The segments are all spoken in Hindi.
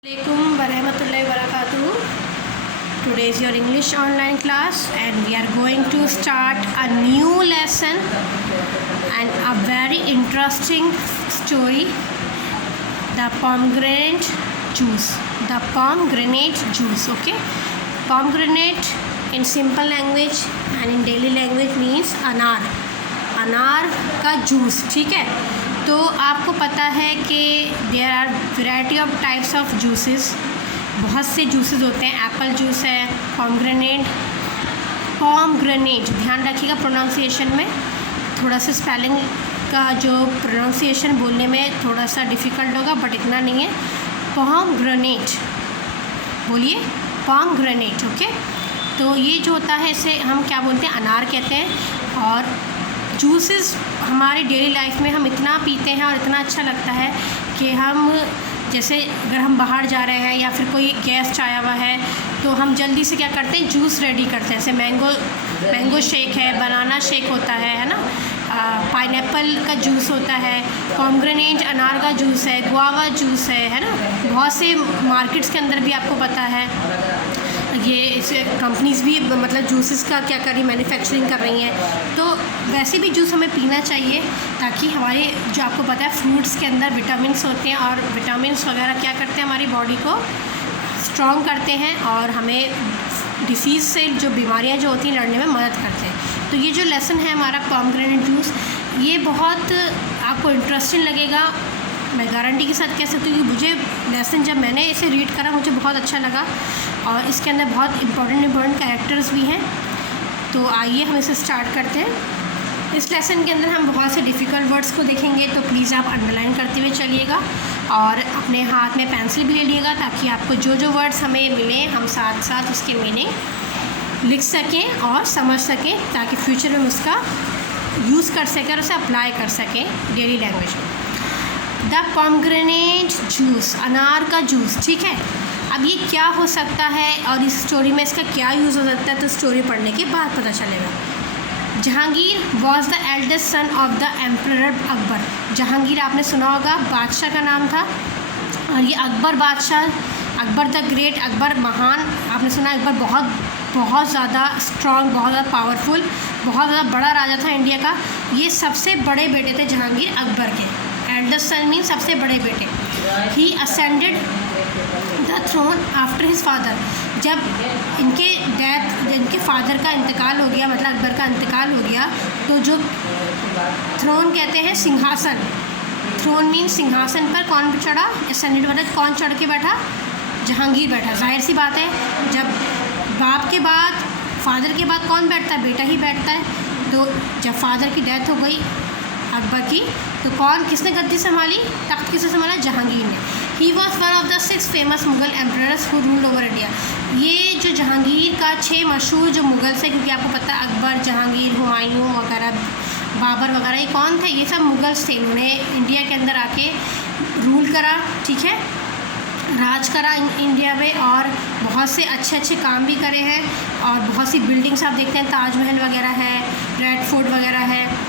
Assalamualaikum warahmatullahi wabarakatuh. Today is your English online class and we are going to start a new lesson and a very interesting story, the pomegranate juice. The pomegranate juice, okay? Pomegranate in simple language and in daily language means अनार का जूस, ठीक है। तो आपको पता है कि there are variety of types of juices, बहुत से जूसेस होते हैं। एप्पल जूस है, पॉमग्रेनेट ध्यान रखिएगा प्रोनाउंसिएशन में, थोड़ा सा स्पेलिंग का जो प्रोनाउंसिएशन बोलने में थोड़ा सा डिफ़िकल्ट होगा बट इतना नहीं है। पॉमग्रेनेट बोलिए, पॉमग्रेनेट, ओके। तो ये जो होता है इसे हम क्या बोलते हैं, अनार कहते हैं। और जूसेस हमारे डेली लाइफ में हम इतना पीते हैं और इतना अच्छा लगता है कि हम जैसे अगर हम बाहर जा रहे हैं या फिर कोई गेस्ट आया हुआ है तो हम जल्दी से क्या करते हैं, जूस रेडी करते हैं। जैसे मैंगो शेक है, बनाना शेक होता है ना, पाइनएप्पल का जूस होता है, पॉमग्रेनेट अनार का जूस है, गुआवा जूस है ना। बहुत से मार्केट्स के अंदर भी आपको पता है ये कंपनीज़ भी मतलब जूसेस का क्या कर रही, मैन्युफैक्चरिंग कर रही हैं। तो वैसे भी जूस हमें पीना चाहिए ताकि हमारे जो आपको पता है फ्रूट्स के अंदर विटामिन्स होते हैं और विटामिन्स वगैरह क्या करते हैं, हमारी बॉडी को स्ट्रॉन्ग करते हैं और हमें डिसीज़ से जो बीमारियां जो होती हैं लड़ने में मदद करते हैं। तो ये जो लेसन है हमारा पॉमग्रेनेट जूस, ये बहुत आपको इंटरेस्टिंग लगेगा, मैं गारंटी के साथ कह सकती हूँ कि मुझे लेसन जब मैंने इसे रीड करा मुझे बहुत अच्छा लगा और इसके अंदर बहुत इंपॉर्टेंट कैरेक्टर्स भी हैं। तो आइए हम इसे स्टार्ट करते हैं। इस लेसन के अंदर हम बहुत से डिफ़िकल्ट वर्ड्स को देखेंगे, तो प्लीज़ आप अंडरलाइन करते हुए चलिएगा और अपने हाथ में पेंसिल भी ले लीजिएगा ताकि आपको जो जो वर्ड्स हमें मिलें हम साथ साथ उसके मीनिंग लिख सकें और समझ सकें ताकि फ्यूचर में उसका यूज़ कर सकें और उसे अप्लाई कर सकें डेली लैंग्वेज में। द पॉमग्रेनेट जूस, अनार का जूस, ठीक है। अब ये क्या हो सकता है और इस स्टोरी में इसका क्या यूज़ हो सकता है, तो स्टोरी पढ़ने के बाद पता चलेगा। Jahangir was the eldest son of the emperor Akbar. Jahangir आपने सुना होगा बादशाह का नाम था और ये अकबर बादशाह, अकबर द ग्रेट, अकबर महान, आपने सुना अकबर बहुत ज़्यादा स्ट्रॉन्ग, बहुत ज़्यादा पावरफुल, बहुत ज़्यादा बड़ा राजा था इंडिया का। ये सबसे बड़े बेटे थे जहांगीर अकबर के। एल्डेस्ट सन मीन सबसे बड़े बेटे। He ascended the throne after his father. जब इनके फादर का इंतकाल हो गया, मतलब अकबर का इंतकाल हो गया, तो जो थ्रोन कहते हैं सिंहासन, थ्रोन मीन सिंहासन पर कौन चढ़ा, असेंडेड मतलब कौन चढ़ के बैठा, जहांगीर बैठा। जाहिर सी बात है जब बाप के बाद फादर के बाद कौन बैठता है, बेटा ही बैठता है। तो जब फादर की डेथ हो गई अकबर की, तो किसने गद्दी संभाली, तख्त किसने संभाला, जहांगीर ने। He was one of the 6 famous Mughal emperors who ruled over India. ये जो जहांगीर का 6 मशहूर जो मुगल्स हैं, क्योंकि आपको पता है अकबर, जहांगीर, हुमायूं वगैरह, बाबर वगैरह, ये कौन थे, ये सब मुगल्स थे। इन्होंने इंडिया के अंदर आके रूल करा, ठीक है, राज करा इंडिया में और बहुत से अच्छे काम भी करे हैं। और बहुत सी बिल्डिंग्स आप देखते हैं, ताजमहल वगैरह है, रेड फोर्ट वगैरह है,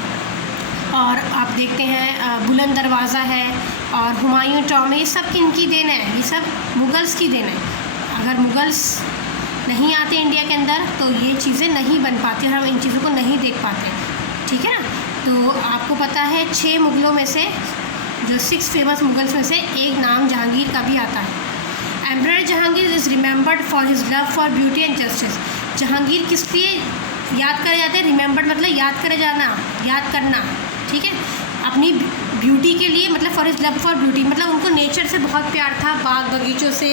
और आप देखते हैं बुलंद दरवाज़ा है और हुमायूं टॉम, ये सब किनकी देन है, ये सब मुगल्स की देन है। अगर मुगल्स नहीं आते इंडिया के अंदर तो ये चीज़ें नहीं बन पाती और हम इन चीज़ों को नहीं देख पाते, ठीक है ना। तो आपको पता है 6 मुगलों में से, जो 6 फेमस मुगल्स में से एक नाम जहांगीर का भी आता है। Emperor Jahangir is remembered for his love for beauty and justice. Jahangir किस लिए याद करे जाते हैं, रिमेंबर्ड मतलब याद करे जाना, याद करना, ठीक है, अपनी ब्यूटी के लिए, मतलब for his love for beauty, मतलब उनको नेचर से बहुत प्यार था, बाग बगीचों से,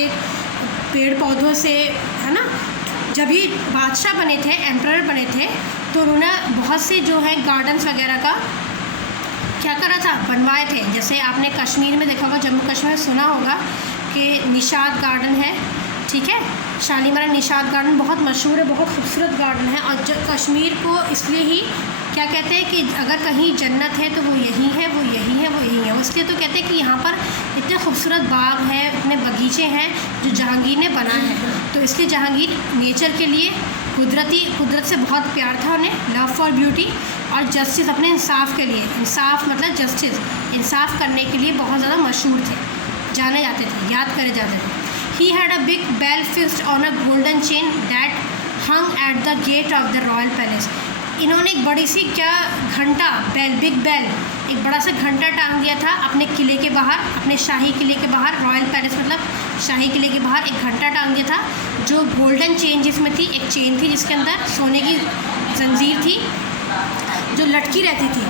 पेड़ पौधों से, है ना। जब ये बादशाह बने थे, एम्परर बने थे, तो उन्होंने बहुत से जो है गार्डन्स वगैरह का क्या करा था, बनवाए थे। जैसे आपने कश्मीर में देखा होगा, जम्मू कश्मीर में सुना होगा कि निशात गार्डन है, ठीक है, शालीमार निशात गार्डन बहुत मशहूर है, बहुत खूबसूरत गार्डन है। और कश्मीर को इसलिए ही क्या कहते हैं कि अगर कहीं जन्नत है तो वो यही है, वो यही है, वो यही है। इसलिए तो कहते हैं कि यहाँ पर इतने खूबसूरत बाग हैं, इतने बगीचे हैं जो जहांगीर ने बनाए हैं। तो इसलिए जहांगीर नेचर के लिए, कुदरत से बहुत प्यार था उन्हें, लव फॉर ब्यूटी और जस्टिस, अपने इंसाफ के लिए, इंसाफ मतलब जस्टिस, इंसाफ करने के लिए बहुत ज़्यादा मशहूर थे, जाने जाते थे, याद करे जाते थे। He had a big bell fixed on a golden chain that hung at the gate of the royal palace. इन्होंने एक बड़ी सी क्या घंटा, बेल, बिग बेल, एक बड़ा सा घंटा टांग दिया था अपने किले के बाहर, अपने शाही किले के बाहर, रॉयल पैलेस मतलब शाही किले के बाहर एक घंटा टांग दिया था जो गोल्डन चेन जिसमें थी, एक चेन थी जिसके अंदर सोने की जंजीर थी जो लटकी रहती थी।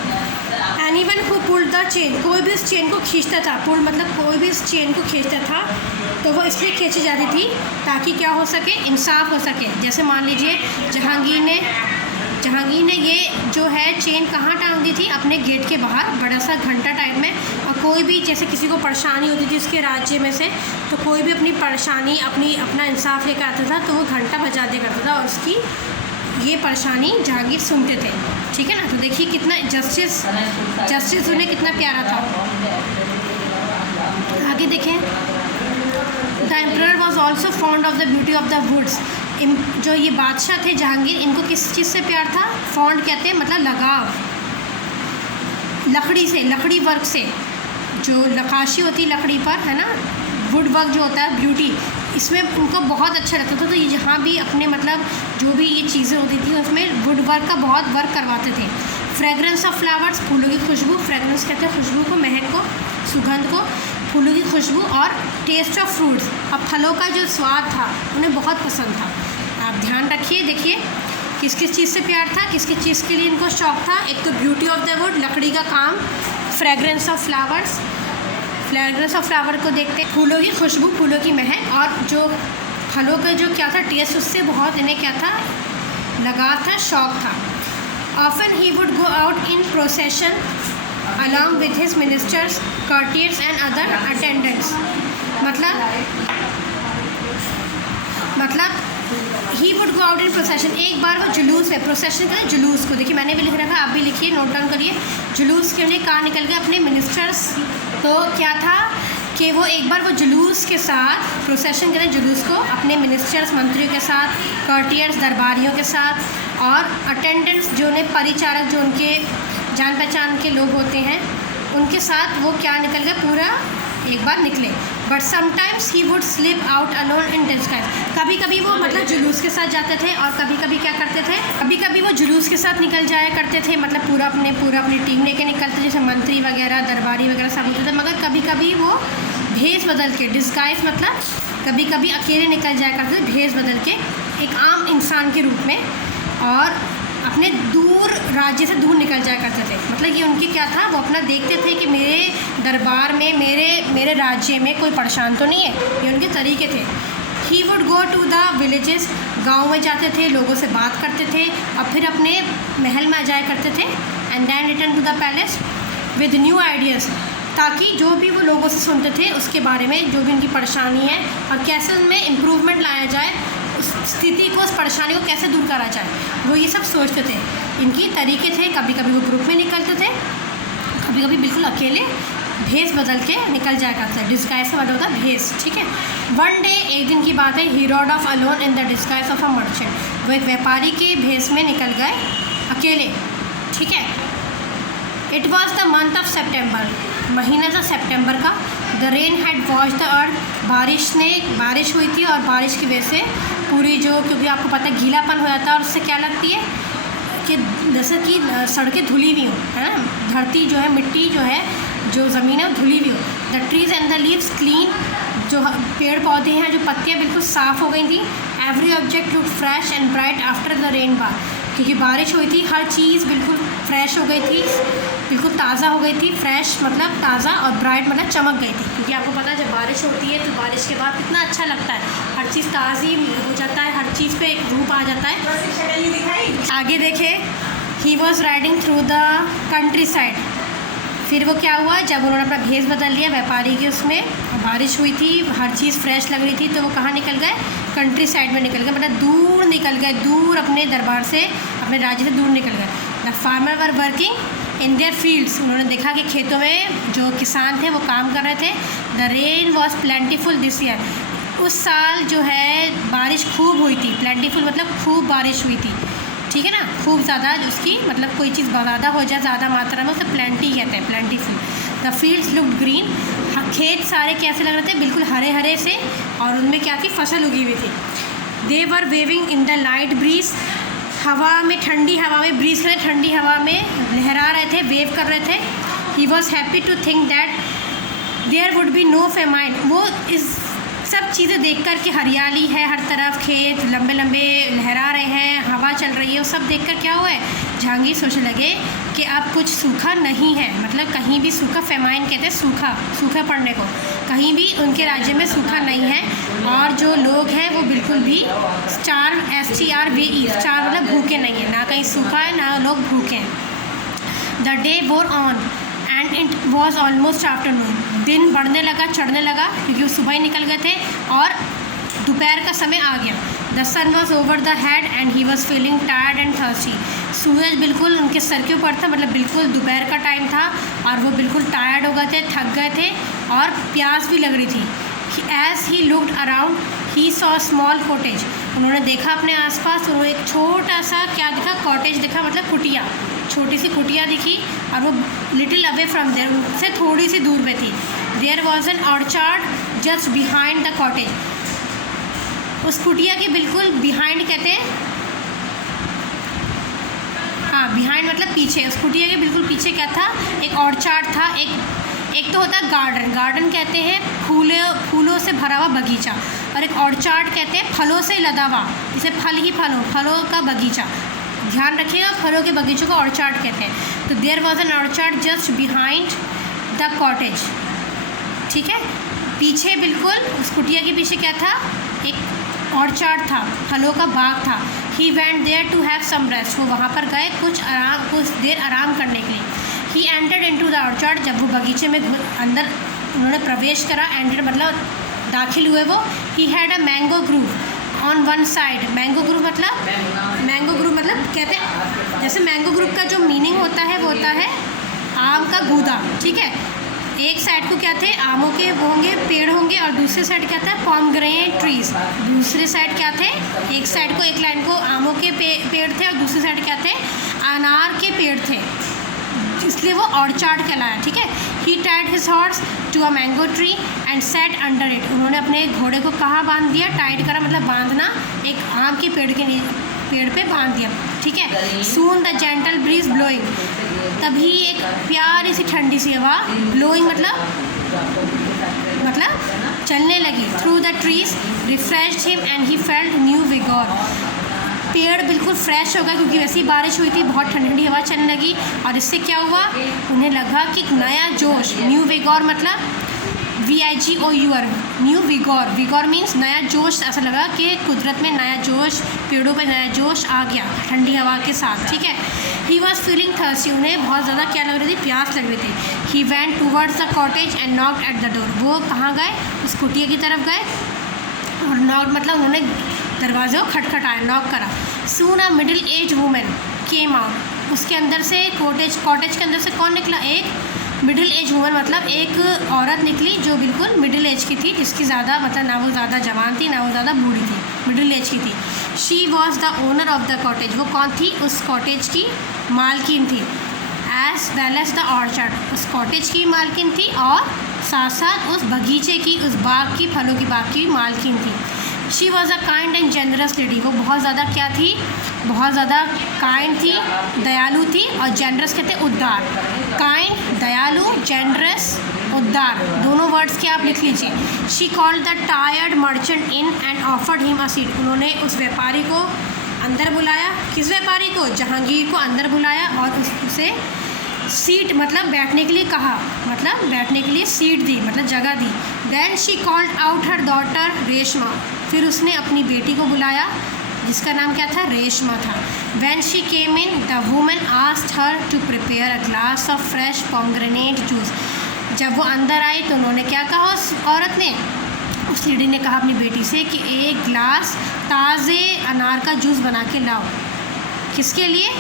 Anyone who pulled the chain, कोई भी इस चेन को खींचता था, पुल मतलब कोई भी इस चेन को खींचता था तो वो इसलिए खींची जाती थी ताकि क्या हो सके, इंसाफ हो सके। जैसे मान लीजिए जहांगीर ने ये जो है चेन कहाँ टांग दी थी, अपने गेट के बाहर बड़ा सा घंटा टाइप में। और कोई भी जैसे किसी को परेशानी होती थी उसके राज्य में से, तो कोई भी अपनी परेशानी अपना इंसाफ लेकर आता था तो वो घंटा बजा दिया करता था और उसकी ये परेशानी जहांगीर सुनते थे। ठीक है ना। तो देखिए कितना जस्टिस उन्हें कितना प्यारा था। आगे देखें, the emperor was also fond of the beauty of the woods. जो ये बादशाह थे जहांगीर, इनको किस चीज़ से प्यार था? फॉन्ड कहते हैं मतलब लगाव, लकड़ी से, लकड़ी वर्क से, जो नक्काशी होती है लकड़ी पर, है ना, वुड वर्क जो होता है, ब्यूटी, इसमें उनको बहुत अच्छा लगता था। तो ये जहाँ भी अपने मतलब जो भी ये चीज़ें होती थी उसमें वुड वर्क का बहुत वर्क करवाते थे। फ्रेगरेंस ऑफ फ्लावर्स, फूलों की खुशबू, फ्रेगरेंस कहते हैं खुशबू को, महक को, सुगंध को, फूलों की खुशबू। और टेस्ट ऑफ फ्रूट्स, अब फलों का जो स्वाद था उन्हें बहुत पसंद था। आप ध्यान रखिए, देखिए किस किस चीज़ से प्यार था, किस किस चीज़ के लिए इनको शौक था। एक तो ब्यूटी ऑफ द वुड, लकड़ी का काम, fragrance of flowers, fragrance of flower को देखते, फूलों की खुशबू, फूलों की महक, और जो फलों का जो क्या था टेस्ट, उससे बहुत इन्हें क्या था, लगाव था, शौक था। Often he would go out in procession along with his ministers, courtiers and other attendants. मतलब he would go out in procession, एक बार वो जुलूस है, प्रोसेशन का जुलूस को देखिए, मैंने भी लिख रखा, आप भी लिखिए, नोट डाउन करिए। जुलूस के लिए कहाँ निकल गए? अपने मिनिस्टर्स। तो क्या था कि वो एक बार वो जुलूस के साथ, प्रोसेशन के जुलूस को अपने मिनिस्टर्स, मंत्रियों के साथ, कर्टियर्स, दरबारियों के साथ, और अटेंडेंट्स जो उन्हें परिचारक, जो उनके जान पहचान के लोग होते हैं, उनके साथ वो क्या निकल गए, पूरा एक बार निकले। But sometimes he would slip out alone in disguise, कभी कभी वो मतलब जुलूस के साथ जाते थे, और कभी कभी क्या करते थे, कभी कभी वो जुलूस के साथ निकल जाया करते थे, मतलब पूरा अपनी टीम लेके निकलते, जैसे मंत्री वगैरह, दरबारी वगैरह सब होते थे। मगर कभी कभी वो भेष बदल के, डिस्गाइज मतलब कभी कभी अकेले निकल जाया करते थे, भेष बदल के, एक आम इंसान के रूप में, और अपने दूर राज्य से दूर निकल जाया करते थे। मतलब ये उनकी क्या था, वो अपना देखते थे कि मेरे दरबार में, मेरे राज्य में कोई परेशान तो नहीं है, ये उनके तरीके थे। He would go to the villages, गाँव में जाते थे, लोगों से बात करते थे, और फिर अपने महल में आ जाया करते थे। And then return to the palace with new ideas, ताकि जो भी वो लोगों से सुनते थे उसके बारे में, जो भी उनकी परेशानी है और कैसे उनमें इम्प्रूवमेंट लाया जाए, उस स्थिति को, उस परेशानी को कैसे दूर करा जाए, वो ये सब सोचते थे। इनकी तरीके थे, कभी कभी वो ग्रुप में निकलते थे, कभी कभी बिल्कुल अकेले भेष बदल के निकल जाया करते हैं। डिस्गाइज का मतलब होता है भेष। ठीक है। वन डे, एक दिन की बात है, he rode off alone in the disguise of a merchant, वो एक व्यापारी के भेष में निकल गए अकेले। ठीक है। It was the month of September, महीना था सितंबर का। The rain had wash the earth, बारिश हुई थी, और बारिश की वजह से पूरी जो, क्योंकि आपको पता है गीलापन हो जाता है, और उससे क्या लगती है कि जैसे कि सड़कें धुली हुई हों, है ना, धरती जो है, मिट्टी जो है, जो ज़मीन है वो धुली हुई हो। The trees and the leaves clean, जो पेड़ पौधे हैं, जो पत्तियाँ बिल्कुल साफ़ हो गई थी। Every object look fresh and bright after the rain बार, क्योंकि बारिश हुई थी, हर चीज़ बिल्कुल फ्रेश हो गई थी, बिल्कुल ताज़ा हो गई थी। फ्रेश मतलब ताज़ा, और ब्राइट मतलब चमक गई थी, क्योंकि आपको पता है जब बारिश होती है तो बारिश के बाद कितना अच्छा लगता है, हर चीज़ ताज़ी हो जाता है, हर चीज़ पे एक रूप आ जाता है। आगे देखें, he was riding through the country side, फिर वो क्या हुआ, जब उन्होंने अपना भेष बदल लिया व्यापारी के, उसमें बारिश हुई थी, हर चीज़ फ्रेश लग रही थी, तो वो कहाँ निकल गए, कंट्री साइड में निकल गए, मतलब दूर निकल गए, दूर अपने दरबार से, अपने राज्य से दूर निकल गए। The farmer were working in their fields, उन्होंने देखा कि खेतों में जो किसान थे वो काम कर रहे थे। The rain was plentiful this year, उस साल जो है बारिश खूब हुई थी। प्लेंटीफुल मतलब खूब बारिश हुई थी, ठीक है ना, खूब ज़्यादा, उसकी मतलब कोई चीज़ ज़्यादा हो जाए, ज़्यादा मात्रा में, उसे प्लेंटी कहते हैं, plentiful. The fields looked green, खेत सारे कैसे लग रहे थे, बिल्कुल हरे हरे से और उनमें क्या थी, फसल उगी हुई थी। They were waving in the light breeze, हवा में, ठंडी हवा में, ब्रीज में ठंडी हवा में लहरा रहे थे, वेव कर रहे थे। He was happy to think that there would be no famine. वो इस सब चीज़ें देख कर कि हरियाली है हर तरफ, खेत लंबे लंबे लहरा रहे हैं, हवा चल रही है, वो सब देखकर क्या हुआ है, जहांगीर सोचने लगे कि अब कुछ सूखा नहीं है, मतलब कहीं भी सूखा, फेमाइन कहते हैं सूखा, सूखा पड़ने को, कहीं भी उनके राज्य में सूखा नहीं है और जो लोग हैं वो बिल्कुल भी STRVE, स्टार मतलब भूखे नहीं है, ना कहीं सूखा है ना लोग भूखे हैं। द डे वोर on and it was almost afternoon. दिन बढ़ने लगा, चढ़ने लगा, क्योंकि वो सुबह ही निकल गए थे और दोपहर का समय आ गया। The sun was over the head and he was feeling tired and thirsty. सूरज बिल्कुल उनके सर के ऊपर था, मतलब बिल्कुल दोपहर का टाइम था और वो बिल्कुल टायर्ड हो गए थे, थक गए थे और प्यास भी लग रही थी। As he looked around he saw small cottage. उन्होंने देखा अपने आसपास, उन्होंने एक छोटा सा क्या दिखा, कॉटेज दिखा, मतलब कुटिया, छोटी सी कुटिया दिखी और वो लिटिल अवे फ्रॉम देयर, उनसे थोड़ी सी दूर पे थी। There was an orchard just behind the cottage. उस कुटिया के बिल्कुल बिहाइंड कहते हैं, हाँ बिहाइंड मतलब पीछे, उस कुटिया के बिल्कुल पीछे क्या था, एक ऑर्चार्ड था। एक तो होता है गार्डन, गार्डन कहते हैं फूलों से भरा हुआ बगीचा, और एक ऑर्चार्ड कहते हैं फलों से लदा हुआ, जैसे फलों का बगीचा, ध्यान रखिएगा, फलों के बगीचों को ऑर्चार्ड कहते हैं। तो there was an orchard just behind the cottage, ठीक है, पीछे बिल्कुल उस कुटिया के पीछे क्या था, एक ऑर्चार्ड था, फलों का बाग था। He went there to have some rest, वो वहाँ पर गए कुछ देर आराम करने के लिए। He entered into the orchard, जब वो बगीचे में अंदर उन्होंने प्रवेश करा, एंटर मतलब दाखिल हुए वो। ही had a mango groove on one side. Mango groove मतलब कहते हैं, जैसे मैंगो ग्रूव का जो मीनिंग होता है वो होता है आम का गूदा, ठीक है। एक साइड को क्या थे, आमों के वो होंगे, पेड़ होंगे, और दूसरे साइड क्या था, पॉमग्रेनेट ट्रीज। दूसरे साइड क्या थे, एक साइड को, एक लाइन को आमों के पेड़ थे और दूसरे साइड क्या थे, अनार के पेड़ थे, इसलिए वो ऑर्चार्ड कहलाया, ठीक है। He tied his horse to a mango tree and sat under it. उन्होंने अपने घोड़े को कहाँ बांध दिया, टाइड करा मतलब बांधना, एक आम के पेड़ पे बांध दिया, ठीक है। Soon the gentle breeze blowing, तभी एक प्यारी सी ठंडी सी हवा, ब्लोइंग मतलब चलने लगी, through the trees refreshed him and he felt new vigour. पेड़ बिल्कुल फ्रेश हो गया, क्योंकि वैसी बारिश हुई थी, बहुत ठंडी हवा चलने लगी, और इससे क्या हुआ, उन्हें लगा कि नया जोश, न्यू विगोर मतलब VIGOUR, न्यू विगोर, विगोर मीन्स नया जोश। ऐसा लगा कि कुदरत में नया जोश, पेड़ों पे नया जोश आ गया ठंडी हवा के साथ, ठीक है। ही वॉज फीलिंग थर्स्टी, उन्हें बहुत ज़्यादा क्या लग रही थी, प्यास लग रही थी। He went towards the cottage and knocked at the door. वो कहाँ गए, उस कुटिया की तरफ गए, और नॉक मतलब उन्होंने दरवाजे को खटखटाया, नॉक करा। Soon a middle age women came out. उसके अंदर से कॉटेज के अंदर से कौन निकला, एक मिडिल एज वूमन मतलब एक औरत निकली जो बिल्कुल मिडिल एज की थी, जिसकी ज़्यादा मतलब ना वो ज़्यादा जवान थी ना वो ज़्यादा बूढ़ी थी, मिडिल एज की थी। She was the owner of the cottage. वो कौन थी, उस कॉटेज की मालकिन थी। As well as the orchard, उस कॉटेज की मालकिन थी और साथ साथ उस बगीचे की, उस बाग की, फलों की बाग की मालकिन थी। She was a kind and generous lady. वो बहुत ज़्यादा क्या थी, बहुत ज़्यादा काइंड थी, दयालु थी, और जेनरस कहते हैं उदार। काइंड, दयालु, जेनरस, उदार, दोनों वर्ड्स के आप लिख लीजिए। She called the tired merchant in and offered him a seat. उन्होंने उस व्यापारी को अंदर बुलाया। किस व्यापारी को, जहांगीर को अंदर बुलाया और उसे सीट मतलब बैठने के लिए कहा, मतलब बैठने के लिए सीट दी, मतलब जगह दी। Then she called out her daughter Reshma. फिर उसने अपनी बेटी को बुलाया, जिसका नाम क्या था, रेशमा था। When she came in the woman asked her to prepare a glass of fresh pomegranate juice. जब वो अंदर आई तो उन्होंने क्या कहा, उस औरत ने, उस लेडी ने कहा अपनी बेटी से कि एक गिलास ताज़े अनार का जूस बना के लाओ। किसके लिए,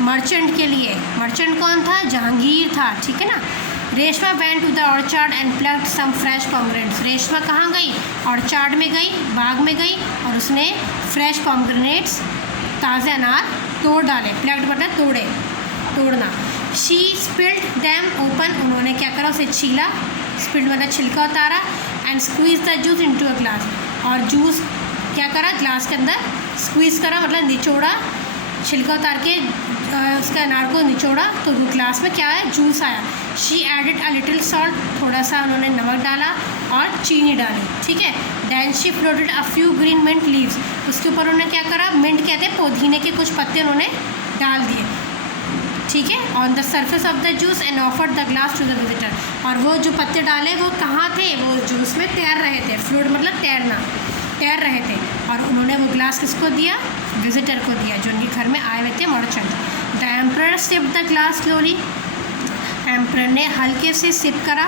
मर्चेंट के लिए। मर्चेंट कौन था, जहांगीर था, ठीक है ना। Reshma went to the orchard and plucked some fresh pomegranates. Reshma कहाँ गई, ऑर्चार्ड में गई, बाग में गई, और उसने फ्रेश पोमग्रेनेट्स, ताज़े अनार तोड़ डाले। प्लक्ड मतलब तोड़े, तोड़ना। She spilled them open. उन्होंने क्या करा, उसे छीला, स्पिल्ड मतलब छिलका उतारा। And squeeze the juice into a glass, और जूस क्या करा, ग्लास के अंदर स्क्वीज़ करा, मतलब निचोड़ा, छिलका उतार के उसके अनार को निचोड़ा तो वो ग्लास में क्या है, जूस आया। She added a little salt, थोड़ा सा उन्होंने नमक डाला और चीनी डाली, ठीक है। Then she floated a few green mint leaves, उसके ऊपर उन्होंने क्या करा, मिंट कहते हैं पुदीने के कुछ पत्ते उन्होंने डाल दिए, ठीक है, on the surface of the juice and offered the glass to the visitor. और वो जो पत्ते डाले वो कहाँ थे, वो जूस में तैर रहे थे, फ्लोट मतलब तैरना, तैर रहे थे, और उन्होंने वो ग्लास किसको दिया, विजिटर को दिया जो उनके घर में आए हुए थे, merchant. The emperor sipped the glass slowly, emperor ने हल्के से सिप करा,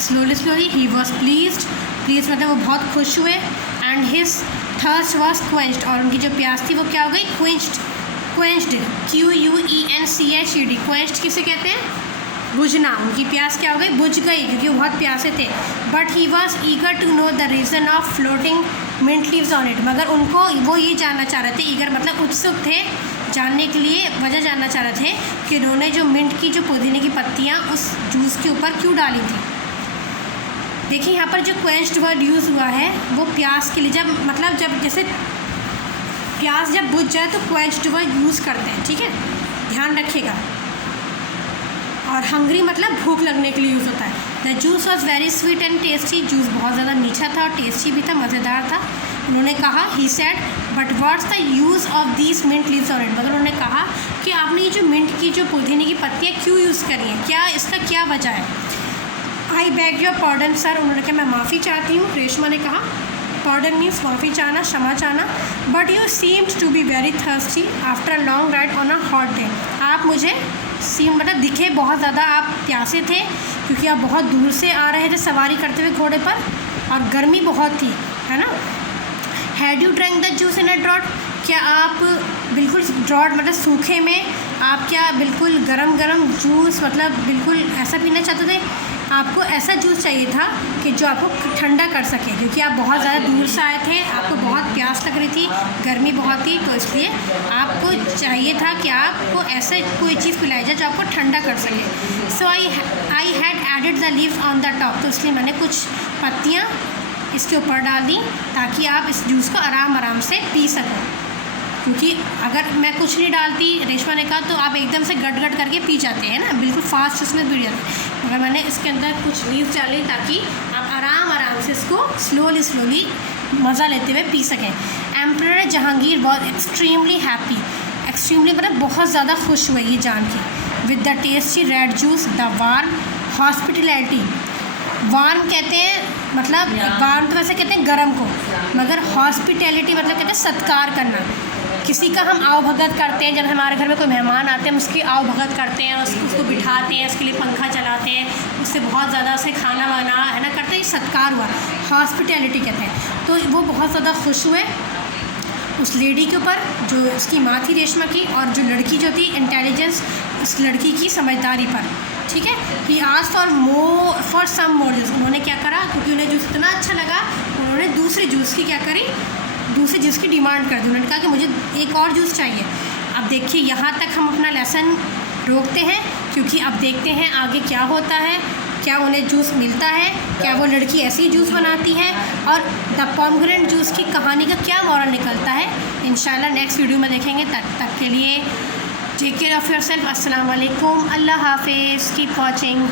slowly slowly. He was please मतलब वो बहुत खुश हुए। And his thirst was quenched, और उनकी जो प्यास थी वो क्या हो गई, क्वेंच्ड, QUENCHED, क्वेंच्ड किसे कहते हैं, बुझना। उनकी प्यास क्या हो गई, बुझ गई, क्योंकि वो बहुत प्यासे थे। But he was eager to know the reason of floating mint leaves on it, मगर उनको वो ये जानना चाह रहे थे, ईगर मतलब उत्सुक थे जानने के लिए, वजह जानना चाह रहे थे कि उन्होंने जो मिंट की जो पुदीने की पत्तियाँ उस जूस के ऊपर क्यों डाली थी। देखिए यहाँ पर जो क्वेंच्ड वर्ड यूज़ हुआ है वो प्यास के लिए, जब मतलब जब जैसे प्यास जब बुझ जाए तो क्वेंच्ड वर्ड यूज़ करते हैं, ठीक है, ध्यान रखिएगा। और हंग्री मतलब भूख लगने के लिए यूज़ होता है। The juice was very sweet and tasty, juice बहुत ज़्यादा मीठा था और टेस्टी भी था, मज़ेदार था। उन्होंने कहा, he said, but what's the use of these mint leaves on it, मगर उन्होंने कहा कि आपने ये जो मिंट की जो पुदीने की पत्तियाँ क्यों यूज़ करी हैं, क्या इसका क्या वजह है। आई बैग योर पार्डन सर, उन्होंने कहा मैं माफ़ी चाहती हूँ। रेशमा ने कहा, पार्डन मीन्स माफ़ी चाहना, क्षमा चाहना। But you seemed to be very thirsty after a long ride on a hot day, आप मुझे मतलब दिखे बहुत ज़्यादा आप प्यासे थे, क्योंकि आप बहुत दूर से आ रहे थे सवारी करते हुए घोड़े पर, और गर्मी बहुत थी, है ना। Had you drank the juice in a draught, क्या आप बिल्कुल ड्रॉट मतलब सूखे में आप क्या बिल्कुल गरम गरम जूस मतलब बिल्कुल ऐसा पीना चाहते थे, आपको ऐसा जूस चाहिए था कि जो आपको ठंडा कर सके, क्योंकि आप बहुत ज़्यादा दूर से आए थे, आपको बहुत प्यास लग रही थी, गर्मी बहुत थी, तो इसलिए आपको चाहिए था कि आपको ऐसे कोई चीज़ पिलाई जाए जो आपको ठंडा कर सके। So I had added the leaves on the top, तो इसलिए मैंने कुछ पत्तियाँ इसके ऊपर डाल दी ताकि आप इस जूस को आराम से पी सकें, क्योंकि अगर मैं कुछ नहीं डालती, रेशमा ने कहा, तो आप एकदम से गट गट करके पी जाते हैं ना, बिल्कुल फास्ट इसमें पी जाते हैं, मगर मैंने इसके अंदर कुछ लीव्स डाली ताकि आप आराम से इसको स्लोली मज़ा लेते हुए पी सकें। एम्परर जहांगीर बहुत एक्सट्रीमली हैप्पी, एक्सट्रीमली मतलब बहुत ज़्यादा खुश हुए ये जान के, with the tasty red juice, the warm hospitality, warm कहते हैं मतलब वार्म तो वैसे कहते हैं गर्म को, मगर हॉस्पिटैलिटी मतलब कहते हैं सत्कार करना, किसी का हम आओ भगत करते हैं, जब हमारे घर में कोई मेहमान आते हैं हम उसकी आओ भगत करते हैं, उसको बिठाते हैं, उसके लिए पंखा चलाते हैं, उससे बहुत ज़्यादा से खाना वाना है ना करते हैं, सत्कार हुआ, हॉस्पिटैलिटी कहते हैं। तो वो बहुत ज़्यादा खुश हुए उस लेडी के ऊपर जो उसकी माँ थी रेशमा की, और जो लड़की जो थी इंटेलिजेंस उस लड़की की समझदारी पर, ठीक है। He asked for some more juice, उन्होंने क्या करा, क्योंकि उन्हें जूस इतना अच्छा लगा, उन्होंने दूसरे जूस की क्या करी, दूसरे जूस की डिमांड कर दी। उन्होंने कहा कि मुझे एक और जूस चाहिए। अब देखिए यहाँ तक हम अपना लेसन रोकते हैं, क्योंकि अब देखते हैं आगे क्या होता है, क्या उन्हें जूस मिलता है, क्या वो लड़की ऐसे ही जूस बनाती है, और द पोमेग्रेनेट जूस की कहानी का क्या मॉरल निकलता है, इंशाल्लाह नेक्स्ट वीडियो में देखेंगे। तक के लिए टेक केयर ऑफ़ योरसेल्फ, अस्सलाम वालेकुम, अल्लाह हाफिज़, कीप वॉचिंग।